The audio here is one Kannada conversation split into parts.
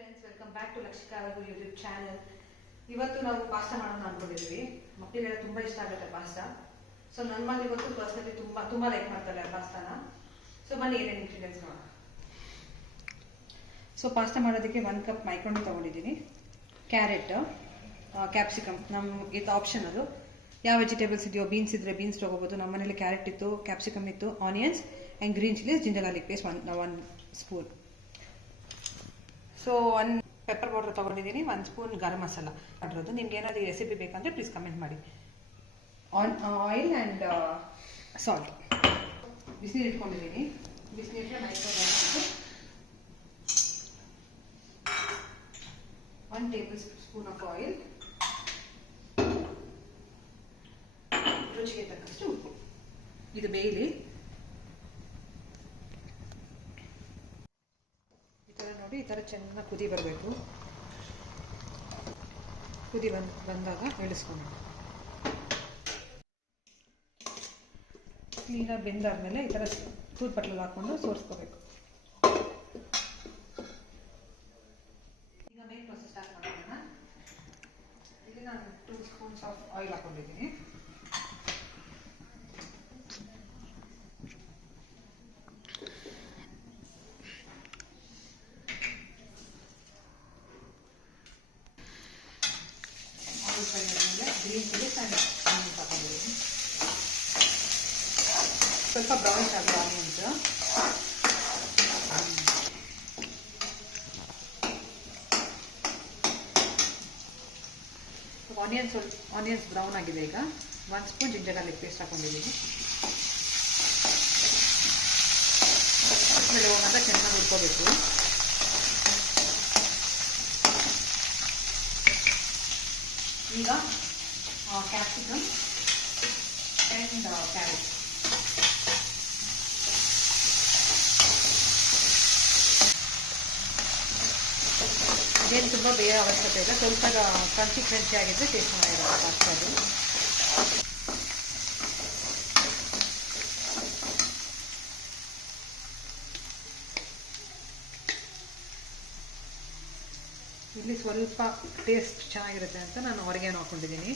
ಫ್ರೆಂಡ್ಸ್, ವೆಲ್ಕಮ್ ಬ್ಯಾಕ್ ಟು ಲಕ್ಷಿಕಾ ಅವರು ಯೂಟ್ಯೂಬ್ ಚಾನಲ್. ಇವತ್ತು ನಾವು ಪಾಸ್ತಾ ಮಾಡೋಣ ಅಂದ್ಕೊಂಡಿದ್ವಿ. ಮಕ್ಕಳಿಗೆಲ್ಲ ತುಂಬ ಇಷ್ಟ ಆಗುತ್ತೆ ಪಾಸ್ತಾ. ಸೊ ನನ್ನ ಮಗಳಿಗೆ ಗೊತ್ತು, ಪರ್ಸ್ನಲಿ ತುಂಬ ಲೈಕ್ ಮಾಡ್ತಾರೆ ಪಾಸ್ತಾನ. ಸೊ ಬನ್ನಿ ಏನೇನು ಇಂಗ್ರೀಡಿಯೆಂಟ್ಸ್ ನೋಡೋಣ. ಸೊ ಪಾಸ್ತಾ ಮಾಡೋದಕ್ಕೆ 1 ಕಪ್ ಮೈಕ್ರೋನಿ ತೊಗೊಂಡಿದ್ದೀನಿ. ಕ್ಯಾರೆಟ್, ಕ್ಯಾಪ್ಸಿಕಮ್, ಇದು ಆಪ್ಷನ್. ಅದು ಯಾವ ವೆಜಿಟೇಬಲ್ಸ್ ಇದೆಯೋ, ಬೀನ್ಸ್ ಇದ್ದರೆ ಬೀನ್ಸ್ ತೊಗೋಬೋದು. ನಮ್ಮ ಮನೇಲಿ ಕ್ಯಾರೆಟ್ ಇತ್ತು, ಕ್ಯಾಪ್ಸಿಕಮ್ ಇತ್ತು, onions and green chillies, ginger garlic paste 1 spoon. So 1 pepper powder ತೊಗೊಂಡಿದ್ದೀನಿ, 1 ಸ್ಪೂನ್ ಗರಂ ಮಸಾಲ ಮಾಡಿರೋದು. ನಿಮ್ಗೆ ಏನಾದರೂ ರೆಸಿಪಿ ಬೇಕಂದರೆ ಪ್ಲೀಸ್ ಕಮೆಂಟ್ ಮಾಡಿ. Oil and salt. ಬಿಸಿನೀರು ಇಟ್ಕೊಂಡಿದ್ದೀನಿ. ಬಿಸಿನೀರಿಗೆ ಮೈಕ್ರೋವೇವ್ ಹಾಕಿದ್ದು 1 ಟೇಬಲ್ ಸ್ಪೂನ್ ಆಫ್ ಆಯಿಲ್, ರುಚಿಗೆ ತಕ್ಕಷ್ಟು ಉಪ್ಪು. ಇದು ಬೇಯಲಿ. ನೋಡಿ, ಈ ಥರ ಚೆನ್ನಾಗಿ ಕುದಿ ಬರಬೇಕು. ಕುದಿ ಬಂದಾಗ ಇಳಿಸ್ಕೊಂಡು ಕ್ಲೀನಾಗಿ ಬೆಂದಾದ್ಮೇಲೆ ಈ ಥರ ತೂತ್ ಬಟ್ಲಲ್ಲಿ ಹಾಕ್ಕೊಂಡು ಸೋರಿಸ್ಕೋಬೇಕು. ಈಗ ಮೇನ್ ಪ್ರೊಸೆಸ್ ಸ್ಟಾರ್ಟ್ ಮಾಡೋಣ. ಇಲ್ಲಿ ನಾನು 2 ಸ್ಪೂನ್ಸ್ ಆಫ್ ಆಯಿಲ್ ಹಾಕೊಂಡಿದ್ದೀನಿ. ಗ್ರೀನ್ ಚಿಲ್ಲೀಸ್ ಆ್ಯಂಡ್ ಆನಿಯನ್ಸ್ ಹಾಕೊಂಡಿದ್ದೀನಿ. ಸ್ವಲ್ಪ ಬ್ರೌನಿಶ್ ಆಗಿದೆ ಆನಿಯನ್ಸ್. ಆನಿಯನ್ಸ್ ಬ್ರೌನ್ ಆಗಿದೆ. ಈಗ 1 ಸ್ಪೂನ್ ಜಿಂಜರ್ ಗಾರ್ಲಿಕ್ ಪೇಸ್ಟ್ ಹಾಕೊಂಡಿದ್ದೀನಿ. ಆಮೇಲೆ ಹೋಗೋಣ ಚೆನ್ನಾಗಿ ಹುರ್ಕೋಬೇಕು. ಈಗ ಕ್ಯಾಪ್ಸಿಕಮ್ ಆ್ಯಂಡ್ ಕ್ಯಾರೆಟ್. ಇದೇನು ತುಂಬ ಬೇರೆ ಅವಶ್ಯಕತೆ ಇಲ್ಲ. ಸ್ವಲ್ಪ ಕ್ರಂಚಿ ಆಗಿದ್ದರೆ ಟೇಸ್ಟ್ ಚೆನ್ನಾಗಿರುತ್ತೆ ಪಾಸ್ತಾದು. ಇಲ್ಲಿ ಸ್ವಲ್ಪ ಟೇಸ್ಟ್ ಚೆನ್ನಾಗಿರುತ್ತೆ ಅಂತ ನಾನು ಆರಿಗ್ಯಾನೋ ಹಾಕೊಂಡಿದ್ದೀನಿ.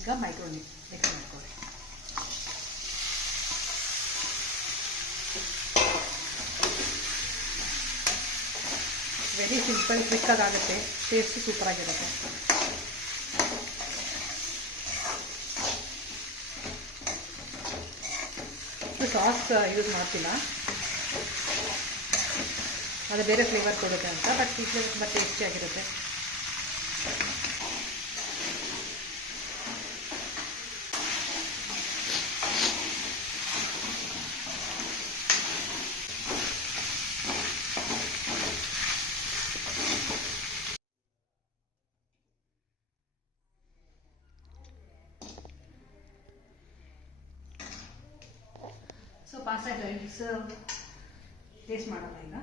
ಈಗ ಮೈಕ್ರೋನಿ ಮಿಕ್ಸ್ ಮಾಡ್ಕೊಳ್ಳಿ. ವೆರಿ ಸಿಂಪಲ್, ಕ್ವಿಕ್ಕಾಗಿ ಆಗುತ್ತೆ. ಟೇಸ್ಟ್ ಸೂಪರಾಗಿರುತ್ತೆ. ಸಾಸ್ ಯೂಸ್ ಮಾಡ್ತಿಲ್ಲ, ಅದು ಬೇರೆ ಫ್ಲೇವರ್ ಕೊಡುತ್ತೆ ಅಂತ. ಬಟ್ ಈ ಫ್ಲೇವರ್ ತುಂಬ ಟೇಸ್ಟಿಯಾಗಿರುತ್ತೆ. ಸೊ ಪಾಸ್ತಾ ರೈಸ್ ಟೇಸ್ಟ್ ಮಾಡೋಣ ಈಗ.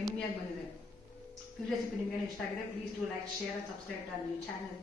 ಎಮ್ಮಿಯಾಗಿ ಬಂದಿದೆ. ಈ ರೆಸಿಪಿ ನಿಮಗೆ ಇಷ್ಟ ಆಗಿದೆ, please do like, share and subscribe to our channel.